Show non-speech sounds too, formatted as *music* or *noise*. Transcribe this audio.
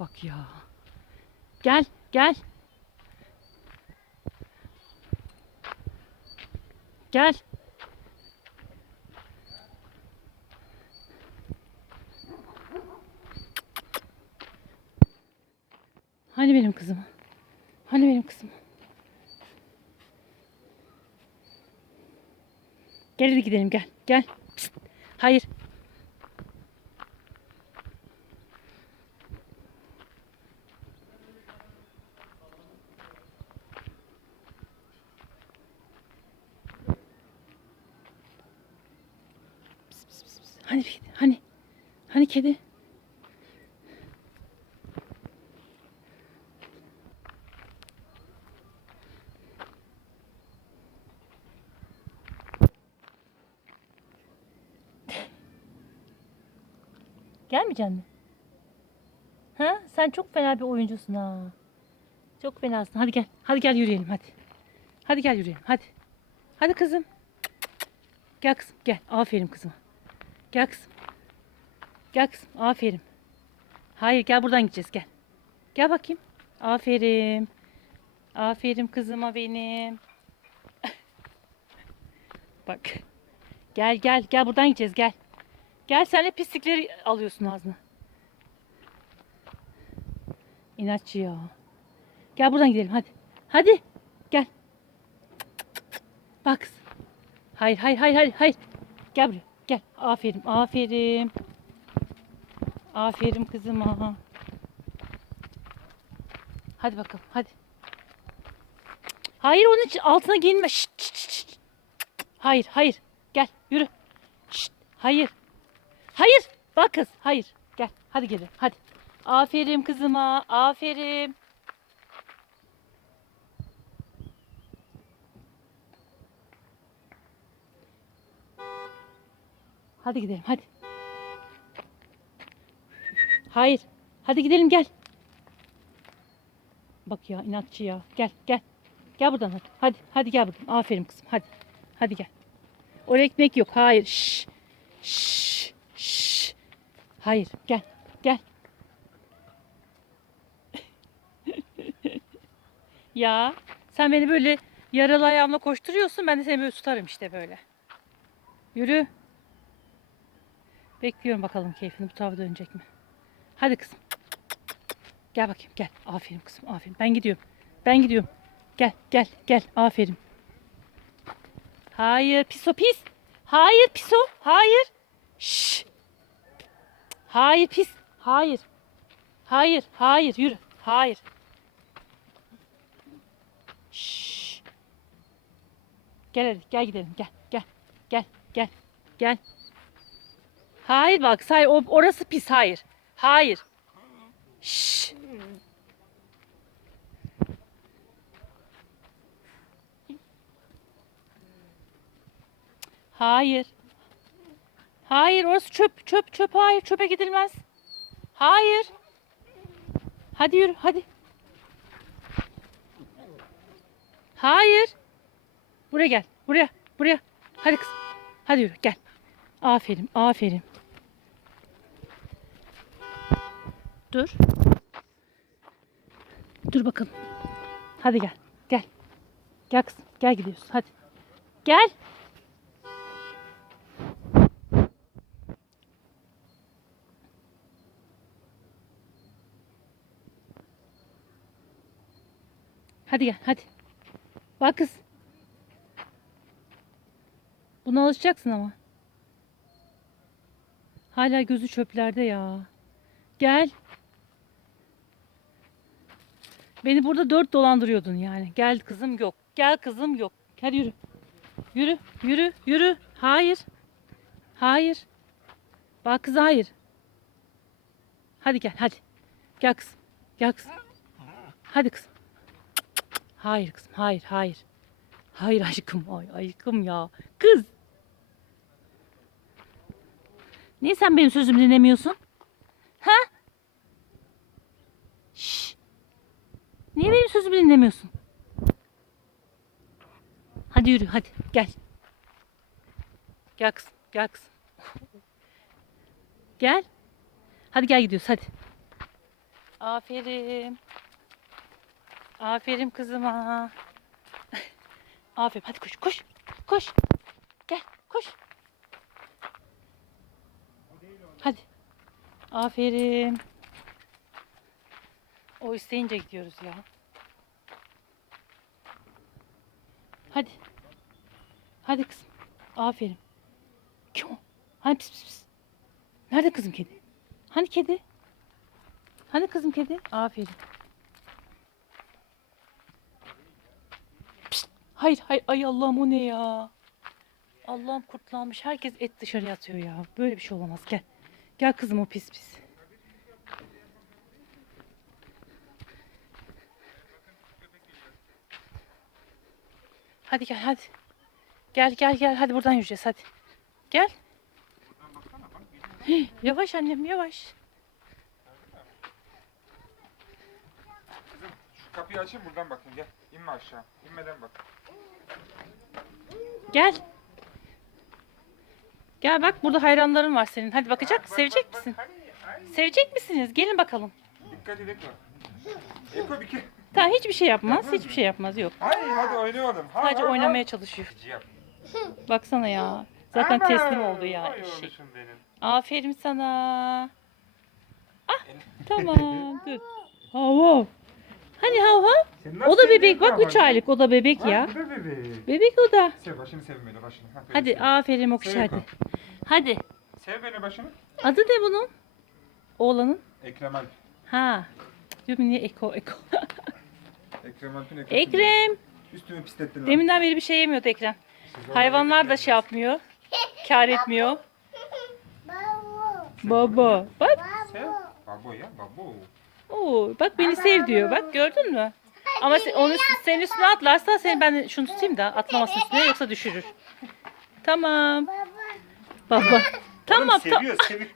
bak ya. Gel gel. Gel. Hani benim kızım? Hani benim kızım? Gel hadi gidelim gel. Gel. Hayır. Hani hani hani kedi? Gelmeyecek mi? Ha? Sen çok fena bir oyuncusun ha. Çok fenasın. Hadi gel. Hadi gel yürüyelim hadi. Hadi gel yürüyelim hadi. Hadi kızım. Gel kızım gel. Aferin kızım. Gel kızım. Gel kızım. Aferin. Hayır gel buradan gideceğiz gel. Gel bakayım. Aferin. Aferin kızıma benim. *laughs* Bak. Gel gel gel buradan gideceğiz gel. Gel sen de pislikleri alıyorsun ağzına. İnatçı ya. Gel buradan gidelim hadi. Hadi. Gel. Bak. Hayır hayır hayır hayır hayır. Gel buraya. Gel. Aferin aferin. Aferin kızıma. Hadi bakalım hadi. Hayır onun için altına giyinme. Şşt, şşt, şşt. Hayır hayır. Gel yürü. Şşt, hayır. Hayır. Bak kız. Hayır. Gel. Hadi gelin. Hadi. Aferin kızıma. Aferin. Hadi gidelim. Hadi. Hayır. Hadi gidelim gel. Bak ya inatçı ya. Gel gel. Gel buradan hadi. Hadi hadi gel buradan. Aferin kızım. Hadi. Hadi gel. Oraya ekmek yok. Hayır. Şş. Şş. Şş. Hayır. Gel. Gel. *laughs* ya sen beni böyle yaralı ayağımla koşturuyorsun. Ben de seni böyle tutarım işte böyle. Yürü. Bekliyorum bakalım keyfini bu tarafa dönecek mi? Hadi kızım. Gel bakayım gel. Aferin kızım aferin. Ben gidiyorum. Ben gidiyorum. Gel gel gel. Aferin. Hayır piso pis. Hayır piso. Hayır. Şş. Hayır pis. Hayır. Hayır. Hayır. Yürü. Hayır. Şş. Gel hadi gel gidelim. Gel gel gel gel gel. Hayır bak say orası pis hayır. Hayır. Şş. Hayır. Hayır orası çöp çöp çöp hayır çöpe gidilmez. Hayır. Hadi yürü hadi. Hayır. Buraya gel. Buraya. Buraya. Hadi kızım. Hadi yürü gel. Aferin. Aferin. Dur. Dur bakalım. Hadi gel. Gel. Gel kızım. Gel gidiyoruz. Hadi. Gel. Hadi gel. Hadi. Bak kız. Buna alışacaksın ama. Hala gözü çöplerde ya. Gel. Beni burada dört dolandırıyordun yani. Gel kızım yok. Gel kızım yok. Hadi yürü. Yürü, yürü, yürü. Hayır. Hayır. Bak kız hayır. Hadi gel hadi. Gel kızım. Gel kızım. Hadi kızım. Hayır kızım. Hayır, hayır. Hayır aşkım. Ay aşkım ya. Kız. Niye sen benim sözümü dinlemiyorsun? Ha? Şş. Sözümü dinlemiyorsun? Hadi yürü hadi gel. Gel kızım gel kızım. *laughs* Gel. Hadi gel gidiyoruz hadi. Aferin. Aferin kızıma. *laughs* Aferin. Hadi koş koş. Koş. Gel koş. Hadi. Aferin. O isteyince gidiyoruz ya. Hadi. Hadi kızım. Aferin. Kim o? Hani pis pis pis. Nerede kızım kedi? Hani kedi? Hani kızım kedi? Aferin. Pişt. Hayır hayır ay Allah'ım o ne ya? Allah'ım kurtlanmış. Herkes et dışarıya atıyor ya. Böyle bir şey olamaz. Gel. Gel kızım o pis pis. Hadi gel hadi. Gel gel gel hadi buradan yürüyeceğiz hadi. Gel. Hii, yavaş annem yavaş. Şu kapıyı açayım buradan bakın gel. İnme aşağı. İnmeden bak. Gel. Gel bak burada hayranların var senin. Hadi bakacak. Bak, bak, Sevecek bak, bak. misin? Hadi, ay. Sevecek misiniz? Gelin bakalım. Dikkat Eko. Eko bir kere. Tamam hiçbir şey yapmaz. Hiçbir şey yapmaz. Yok. Hadi hadi oynayalım. Ha, Sadece ha, ha. oynamaya çalışıyor. Baksana ya. Zaten Ama, teslim oldu ya. vay eşek. oğluşum benim. Aferin sana. Ah *laughs* tamam dur. Hav hav. Hani hav hav? Sen O da bebek bak 3 ama? aylık o da bebek ya. Bu da bebek. Bebek o da. Sev başını sev böyle başını. Ha, böyle Hadi sev. aferin okuş Sev hadi. Hadi. Sev beni başını. Adı ne bunun? Oğlanın? Ekrem Alp. Ha. Diyorum niye Eko Eko. *laughs* Ekrem Alp'in. Ekrem. Üstümü pislettin lan. Deminden beri bir şey yemiyordu Ekrem. Hayvanlar da şey yapmıyor. Kar etmiyor. Baba. Bak. Babo ya babo. Oo, bak beni sev diyor. Bak gördün mü? Ama sen, onu senin üstüne atlarsa seni ben şunu tutayım da atlamasın üstüne yoksa düşürür. Tamam. Baba. *laughs* Tamam Oğlum *laughs* *laughs* tamam. seviyor seviyor.